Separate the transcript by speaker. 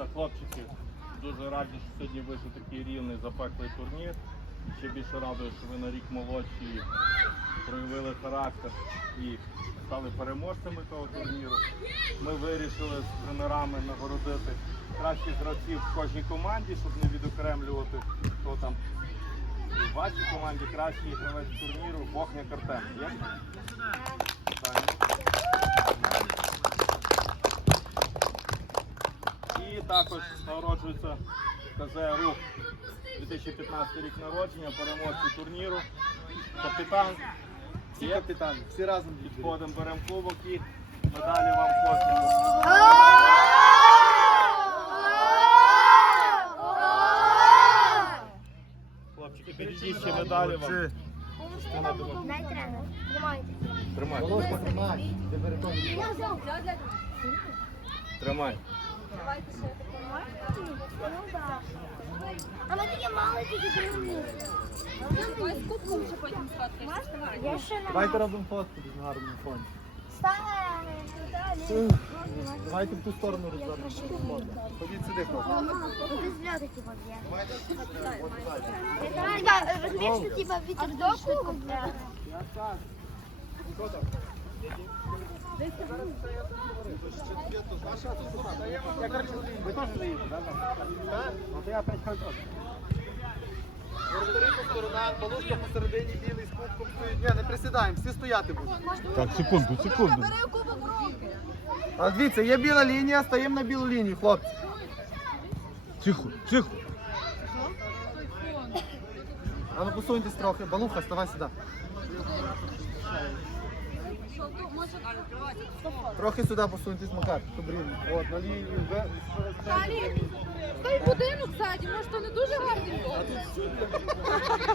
Speaker 1: Та хлопчики дуже раді, що сьогодні вийшов такий рівний запеклий турнір. І ще більше радує, що ви на рік молодші проявили характер і стали переможцями того турніру. Ми вирішили з тренерами нагородити кращих гравців в кожній команді, щоб не відокремлювати, хто там. В вашій команді кращий гравець турніру Бохня Артем. Є? Так. І також нагороджується КЗ Рух 2015 рік народження, переможці турніру. Капітан.
Speaker 2: Всі
Speaker 1: Є?
Speaker 2: капітани, всі разом.
Speaker 1: Підходимо, беремо кубок і медалі вам кожному. Хлопчики, підійдіть ще медалі вам. Тримай.
Speaker 2: Тримай.
Speaker 1: Тримай.
Speaker 3: Ну да. А ми такі мали тільки другу
Speaker 4: Ось кубком ще потім сфоткаєш.
Speaker 3: Я ще не
Speaker 2: Давайте робимо фотку дуже гарному фоні.
Speaker 3: Стане.
Speaker 2: Давайте в ту сторону розвернемо. Ходіть сюди, хлопці.
Speaker 3: Тут типа є. Типа, розумієш, що типа вітер швидко буде.
Speaker 2: Ви теж заїдете, так? Так? То я опять хожу. Воротарі по сторонах, балушка посередині, білий з кубком стоїть. Ні, не присідаємо, всі стояти будуть.
Speaker 5: Так, секунду, секунду.
Speaker 4: Бери кубок в руки.
Speaker 2: А дивіться, є біла лінія, стаємо на білу лінію, хлопці.
Speaker 5: Тихо, тихо.
Speaker 2: А ну посуньтесь трохи. Балуха, ставай сюди.
Speaker 4: Що, ну, може відкривати?
Speaker 2: Трохи сюди посуньтесь, Макар, щоб рівно. От, на лінію. ви-
Speaker 4: Далі. Той будинок ззаді, може, то не дуже гарний. Усміхайтесь.